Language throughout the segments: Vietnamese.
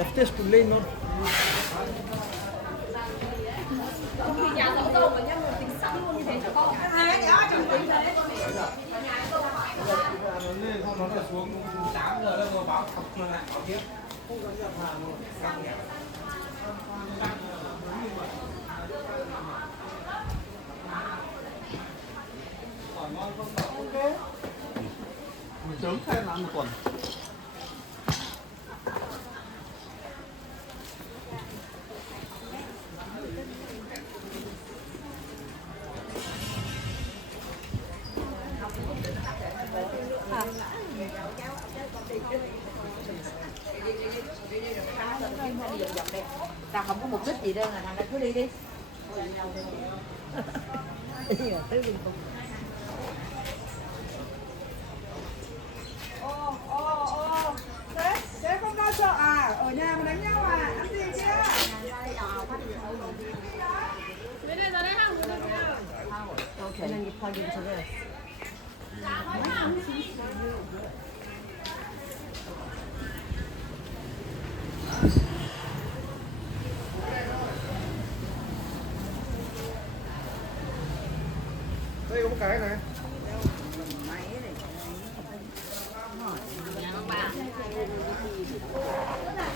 تفتش كلين نور. Thì nhà dỗ dâu mà nhân tính sẵn luôn như thế cho con. Đấy, đó, trong tính thế. Nó là xuống 8 giờ đâu báo học lại báo tiếp. Ok. Mình sớm khai làm một tuần. Tao không có mục đích gì đâu, là thằng này cứ đi đi. Thế không lo sợ à? Ở nhà mà đánh nhau à? Ăn gì chưa? Okay. And then you plug into this. Đây có một cái này.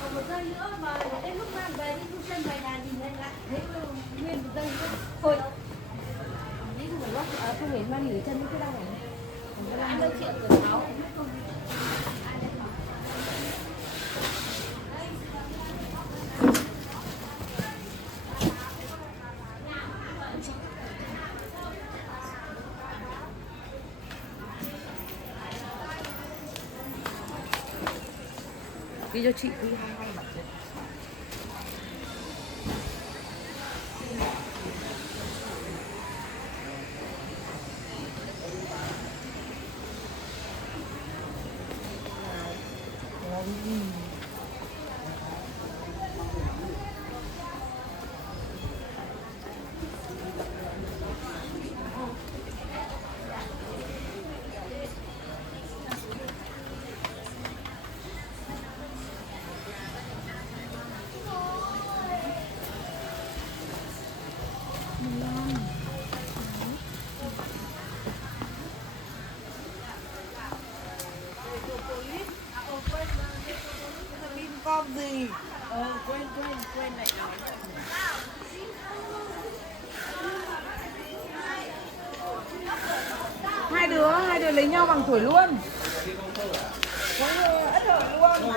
Còn một giây nữa mà đến lúc mang về đi thu chân về nhà nhìn lên lại thấy nguyên một giây nữa thôi. Đi không phải lót không phải mang nghỉ chân cái đau này. Còn cái đau chuyện của cháu. Đi cho chị cứ hai hai mặt. Con gì? Quên này. Hai đứa lấy nhau bằng tuổi luôn. Có người ất hở luôn.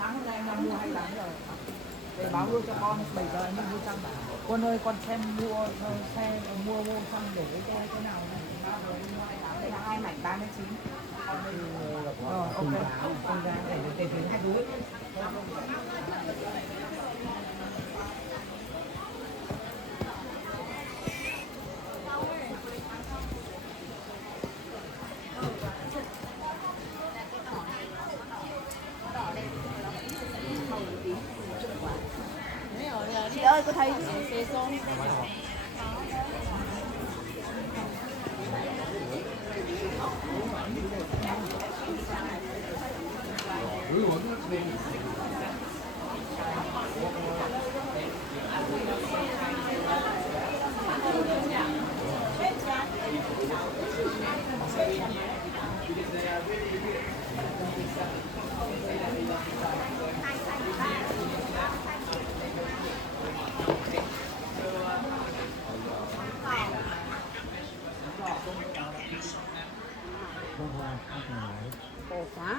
Sáng hôm nay em đang mua 28 rồi. Để báo luôn cho con 7 giờ em đi mua xăng bảo. Con ơi con xem mua xe mua xăng để với cái nào này. 3 giờ đi mua 28. Đây là 2 mảnh 39. Ok. Con ra để tính 2 túi. Chị ơi có thấy cái xô Khổ quá.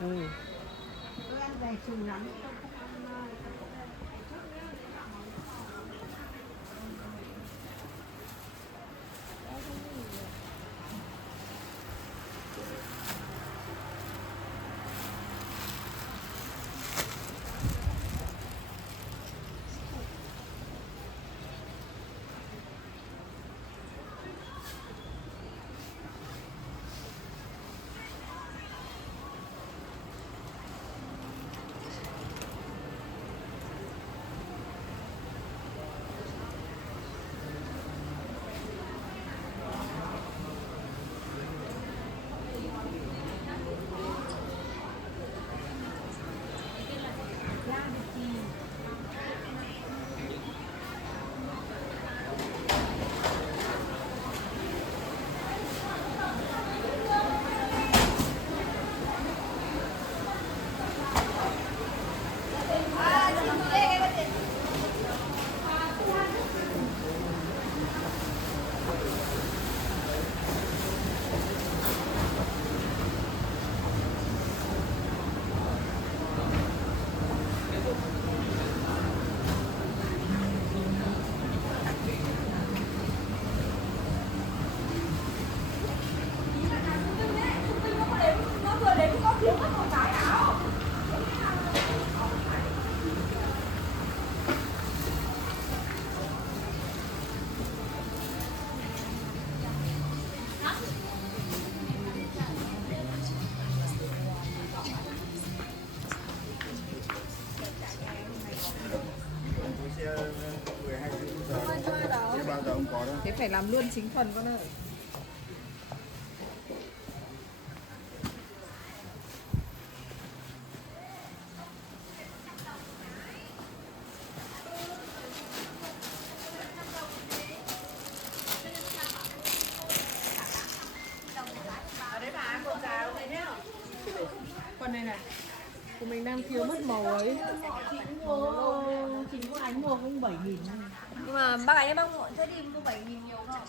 Ừ. Tôi ăn về chừng lắm. Thế phải làm luôn chính phần con ơi. Con này này, của mình đang thiếu mất màu ấy. Chị có anh mua không 7.000. Nhưng mà bác ấy bác muộn sẽ đi mua 7.000 nhiều không?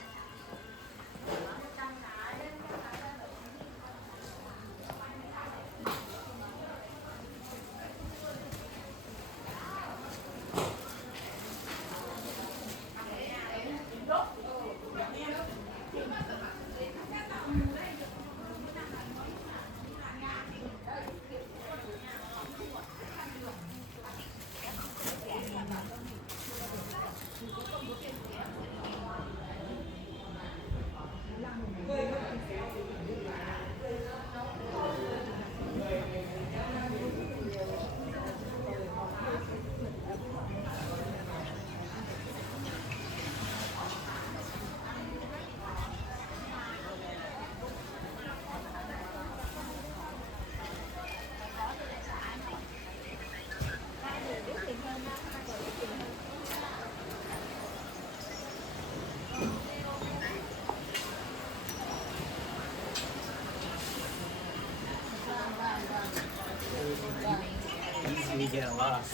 You get lost.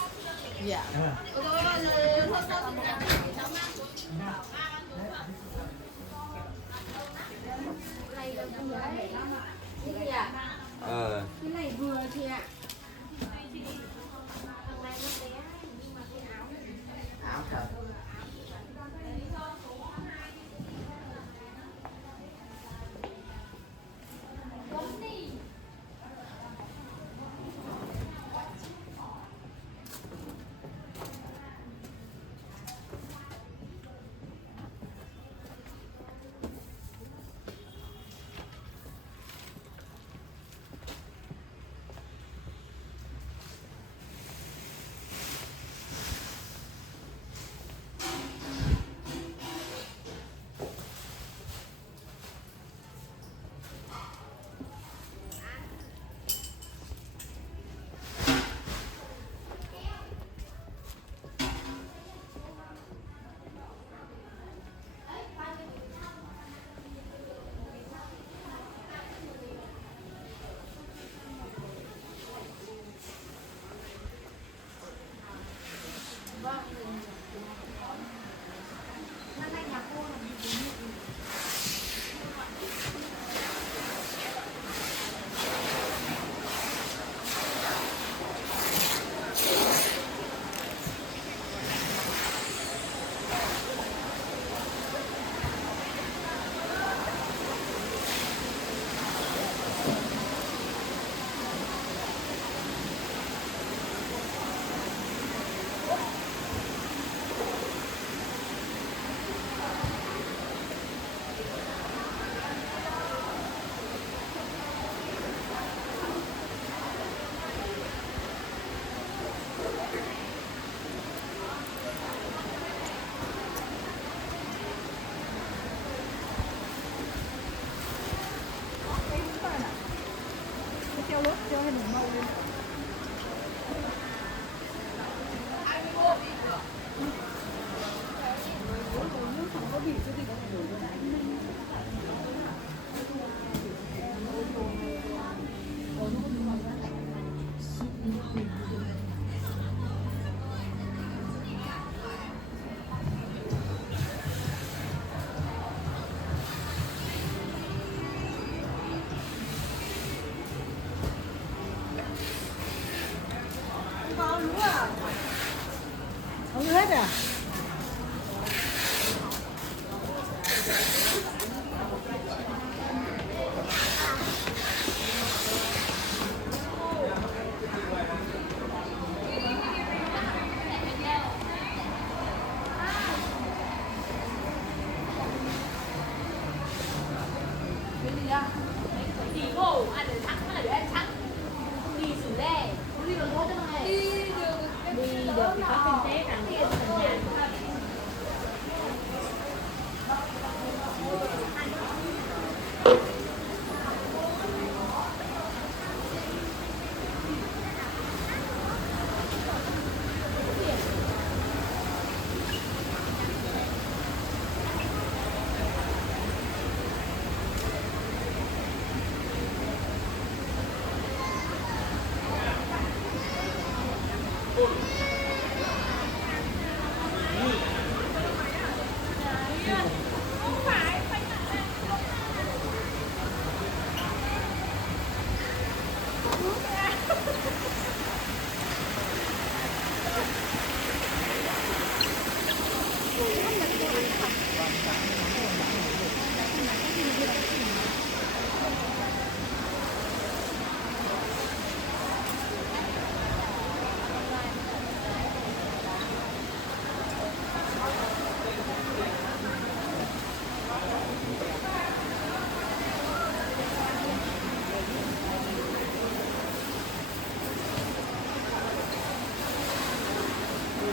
Dạ. Này là vừa đấy. Cái gì ạ? Cái này vừa chị ạ. Áo thật.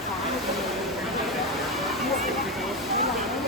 sáng thì mua cái